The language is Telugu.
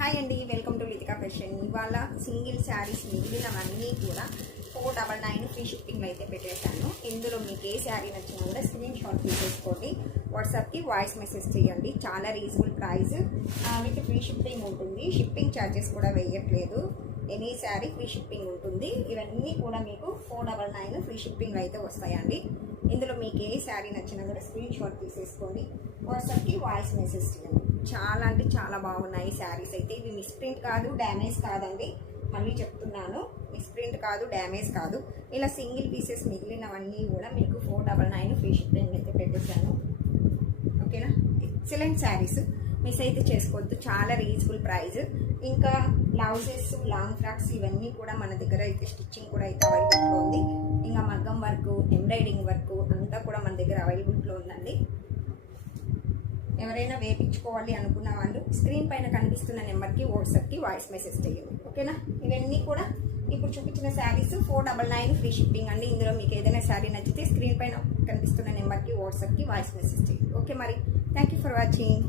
హాయ్ అండి, వెల్కమ్ టు లితికా ఫ్యాషన్. ఇవాళ సింగిల్ శారీస్ మిగిలినవన్నీ కూడా 499 ఫ్రీ షిప్పింగ్ అయితే పెట్టేశాను. ఇందులో మీకు ఏ శారీ నచ్చినా కూడా స్క్రీన్ షాట్ తీసేసుకోండి, వాట్సాప్కి వాయిస్ మెసేజ్ చేయండి. చాలా reasonable price with free shipping ఉంటుంది. షిప్పింగ్ ఛార్జెస్ కూడా వేయట్లేదు. ఎనీ శారీ ఫ్రీ షిప్పింగ్ ఉంటుంది. ఇవన్నీ కూడా మీకు 499 ఫ్రీ షిప్పింగ్ అయితే వస్తాయండి. ఇందులో మీకు ఏ శారీ నచ్చినా కూడా స్క్రీన్ షాట్ తీసేసుకోండి, వాట్సాప్కి వాయిస్ మెసేజ్ చేయండి. చాలా అంటే చాలా బాగున్నాయి శారీస్ అయితే. ఇవి మిస్ప్రింట్ కాదు, డ్యామేజ్ కాదండి. మళ్ళీ చెప్తున్నాను, మిస్ప్రింట్ కాదు, డ్యామేజ్ కాదు. ఇలా సింగిల్ పీసెస్ మిగిలినవన్నీ కూడా మీకు 499 ఫ్రీ షిప్పింగ్ అయితే పెట్టేశాను. ఓకేనా? ఎక్సలెంట్ శారీస్, మిస్ అయితే చేసుకోవద్దు. చాలా రీజనబుల్ ప్రైస్. ఇంకా బ్లౌజెస్, లాంగ్ ఫ్రాక్స్ ఇవన్నీ కూడా మన దగ్గర అయితే స్టిచ్చింగ్ కూడా అయితే అవైలబుల్లో ఉంది. ఇంకా మగ్గం వర్క్, ఎంబ్రాయిడింగ్ వర్క్ అంతా కూడా మన దగ్గర అవైలబుల్లో ఉందండి. ఎవరైనా వేపించుకోవాలి అనుకున్న వాళ్ళు స్క్రీన్ పైన కనిపిస్తున్న నెంబర్కి వాట్సాప్కి వాయిస్ మెసేజ్ చేయండి. ఓకేనా? ఇవన్నీ కూడా ఇప్పుడు చూపించిన శారీస్ 499 ఫ్రీ షిప్పింగ్ అండి. ఇందులో మీకు ఏదైనా శారీ నచ్చితే స్క్రీన్ పైన కనిపిస్తున్న నెంబర్కి వాట్సాప్కి వాయిస్ మెసేజ్ చేయండి. ఓకే, మరి థ్యాంక్ యూ ఫర్ వాచింగ్.